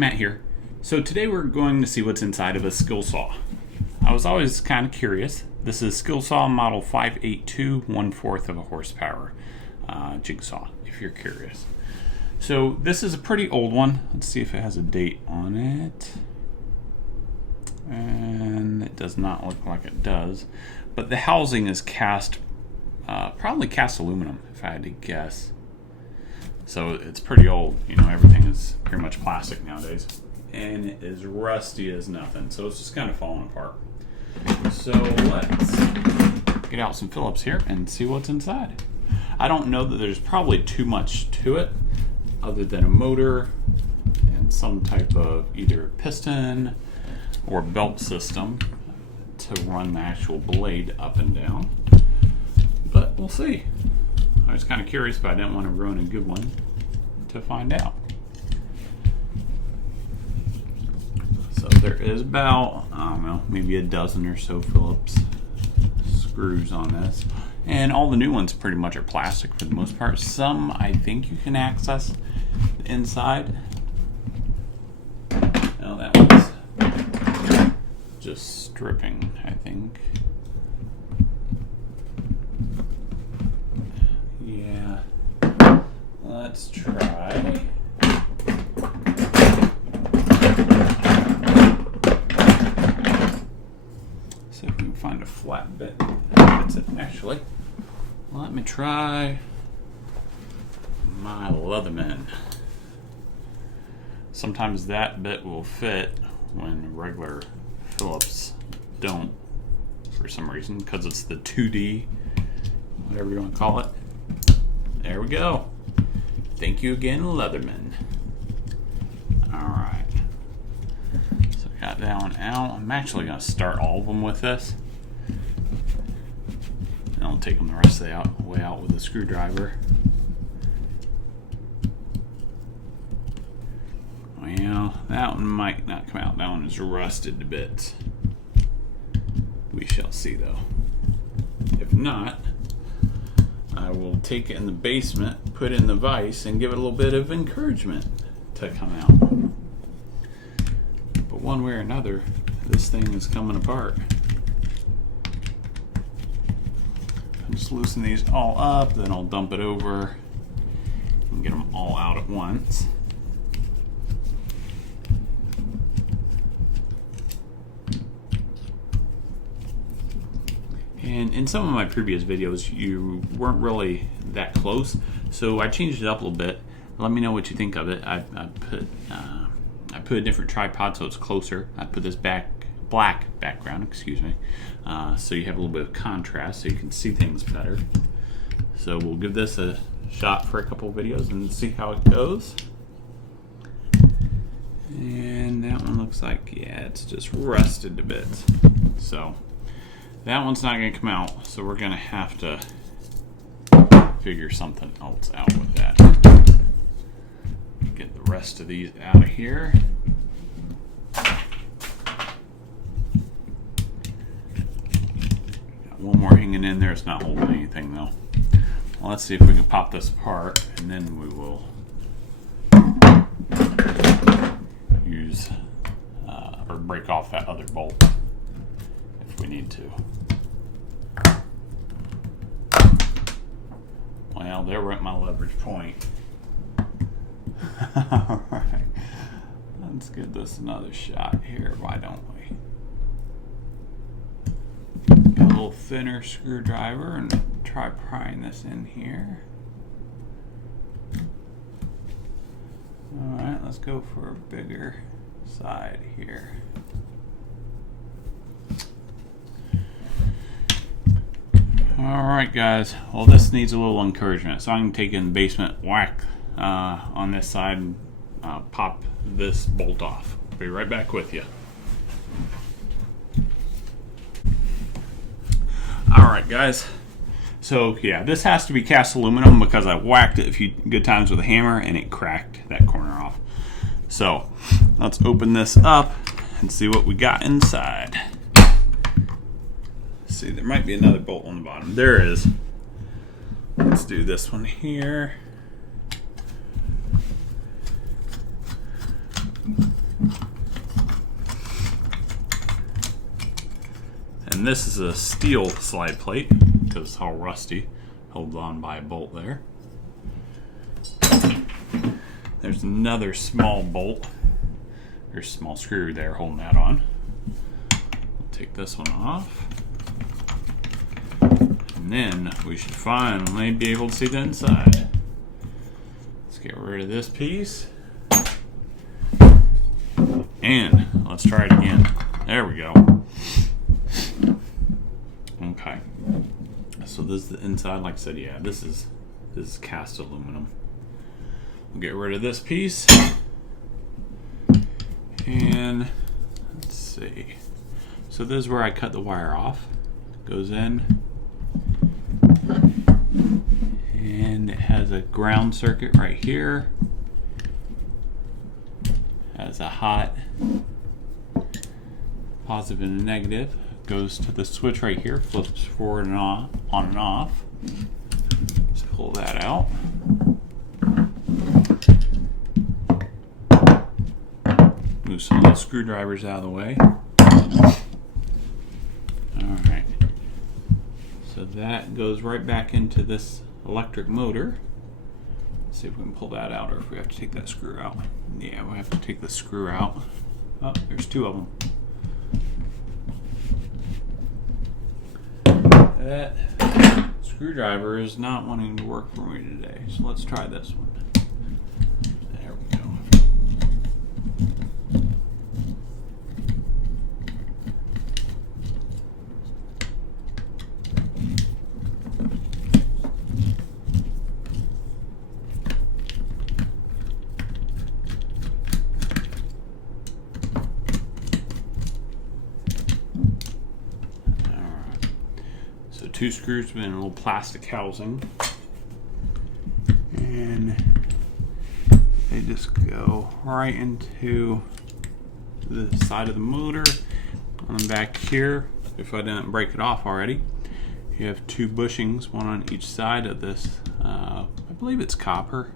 Matt here. So today we're going to see what's inside of a skill saw. I was always kind of curious. This is skill saw model 582 1/4 of a horsepower jigsaw, if you're curious. So this is a pretty old one. Let's see if it has a date on it. And it does not look like it does. But the housing is cast, probably cast aluminum, if I had to guess. So it's pretty old. You know, everything is pretty much plastic nowadays. And it is rusty as nothing. So it's just kind of falling apart. So let's get out some Phillips here and see what's inside. I don't know that there's probably too much to it other than a motor and some type of either piston or belt system to run the actual blade up and down. But we'll see. I was kind of curious, but I didn't want to ruin a good one to find out. So there is about, I don't know, maybe a dozen or so Phillips screws on this. And all the new ones pretty much are plastic for the most part. Some I think you can access the inside. Now that one's just stripping, I think. Yeah. Let's try. See if we can find a flat bit that fits it. Actually, let me try my Leatherman. Sometimes that bit will fit when regular Phillips don't, for some reason, because it's the 2D, whatever you want to call it. There we go. Thank you again, Leatherman. Alright. So got that one out. I'm actually going to start all of them with this. And I'll take them the rest of the way out with a screwdriver. Well, that one might not come out. That one is rusted to bits. We shall see, though. If not, I will take it in the basement, put it in the vise, and give it a little bit of encouragement to come out. But one way or another, this thing is coming apart. I'll just loosen these all up, then I'll dump it over and get them all out at once. And in some of my previous videos, you weren't really that close, so I changed it up a little bit. Let me know what you think of it. I put a different tripod so it's closer. I put this black background, excuse me, so you have a little bit of contrast so you can see things better. So we'll give this a shot for a couple of videos and see how it goes. And that one looks like, yeah, it's just rusted to bits. So that one's not going to come out, so we're going to have to figure something else out with that. Get the rest of these out of here. Got one more hanging in there. It's not holding anything, though. Well, let's see if we can pop this apart, and then we will use or break off that other bolt if we need to. Well, there we're at my leverage point. Alright, let's give this another shot here. Why don't we? Get a little thinner screwdriver and try prying this in here. Alright, let's go for a bigger side here. Alright guys, well this needs a little encouragement, so I'm going to take it in the basement, whack on this side and pop this bolt off. Be right back with you. Alright guys, so yeah, this has to be cast aluminum because I whacked it a few good times with a hammer and it cracked that corner off. So let's open this up and see what we got inside. See, there might be another bolt on the bottom. There is. Let's do this one here. And this is a steel slide plate because it's all rusty, held on by a bolt there. There's another small bolt, or small screw there holding that on. We'll take this one off. And then we should finally be able to see the inside. Let's get rid of this piece. And let's try it again. There we go. Okay. So this is the inside. Like I said, yeah, this is cast aluminum. We'll get rid of this piece. And let's see. So this is where I cut the wire off. Goes in. And it has a ground circuit right here. Has a hot positive and a negative. Goes to the switch right here, flips forward and on and off. Let's pull that out. Move some of the screwdrivers out of the way. Alright. So that goes right back into this electric motor. Let's see if we can pull that out or if we have to take that screw out. Yeah, we have to take the screw out. Oh, there's two of them. That screwdriver is not wanting to work for me today, so let's try this one. There we go. Two screws in a little plastic housing, and they just go right into the side of the motor. On the back here, if I didn't break it off already, you have two bushings, one on each side of this. I believe it's copper.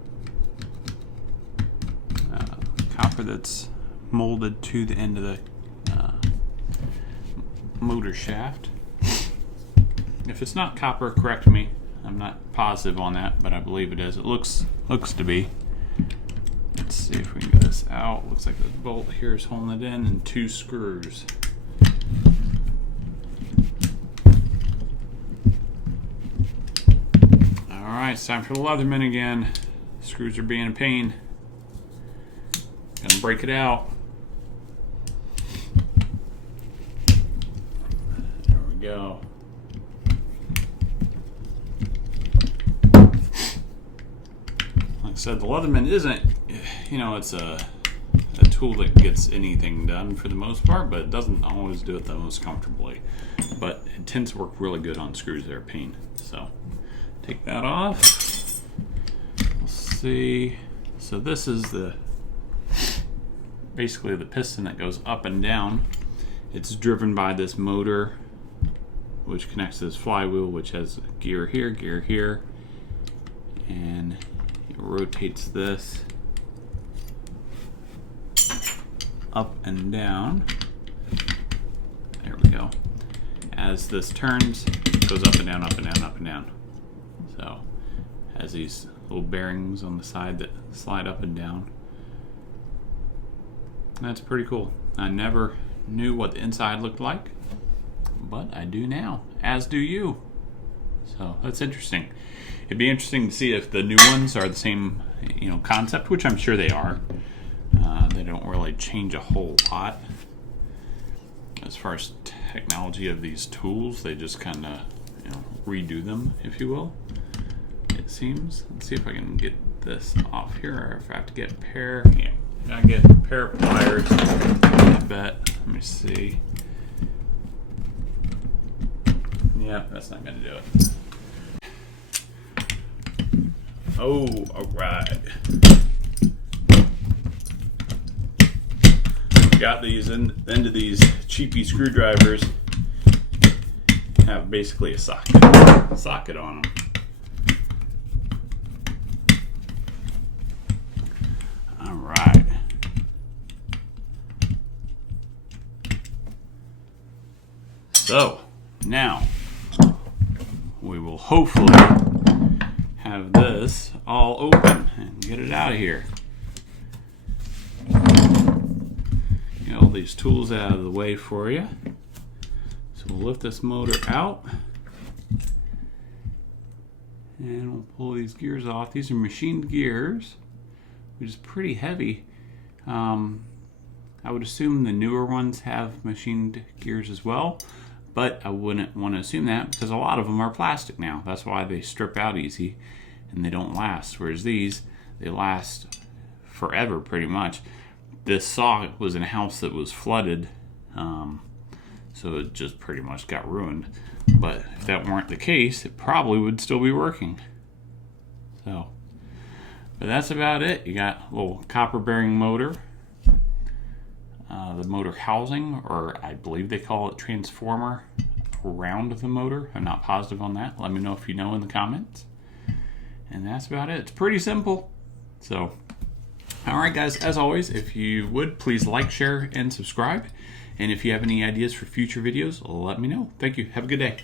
Copper that's molded to the end of the motor shaft. If it's not copper, correct me. I'm not positive on that, but I believe it is. It looks to be. Let's see if we can get this out. Looks like the bolt here is holding it in, and two screws. Alright, it's time for the Leatherman again. Screws are being a pain. Gonna break it out. There we go. Said the Leatherman isn't, it's a tool that gets anything done for the most part, but it doesn't always do it the most comfortably. But it tends to work really good on screws that are a pain. So take that off. We'll see. So this is basically the piston that goes up and down. It's driven by this motor, which connects to this flywheel, which has gear here, and it rotates this up and down. There we go. As this turns, it goes up and down, up and down, up and down. So, has these little bearings on the side that slide up and down. That's pretty cool. I never knew what the inside looked like, but I do now, as do you. So, that's interesting. It'd be interesting to see if the new ones are the same, concept, which I'm sure they are. They don't really change a whole lot as far as technology of these tools. They just kind of, redo them, if you will. It seems. Let's see if I can get this off here, or if I have to get a pair. Yeah, I get a pair of pliers. I bet. Let me see. Yeah, that's not going to do it. Oh, alright. Got these into these cheapy screwdrivers. Have basically a socket on them. Alright. So, Now, we will hopefully have this all open and get it out of here. Get all these tools out of the way for you. So we'll lift this motor out and we'll pull these gears off. These are machined gears, which is pretty heavy. I would assume the newer ones have machined gears as well, but I wouldn't want to assume that because a lot of them are plastic now. That's why they strip out easy and they don't last. Whereas these, they last forever pretty much. This saw was in a house that was flooded, so it just pretty much got ruined. But if that weren't the case, it probably would still be working. So, but that's about it. You got a little copper bearing motor. The motor housing, or I believe they call it transformer, around the motor. I'm not positive on that. Let me know if you know in the comments. And that's about it. It's pretty simple. So, alright guys, as always, if you would, please like, share, and subscribe. And if you have any ideas for future videos, let me know. Thank you. Have a good day.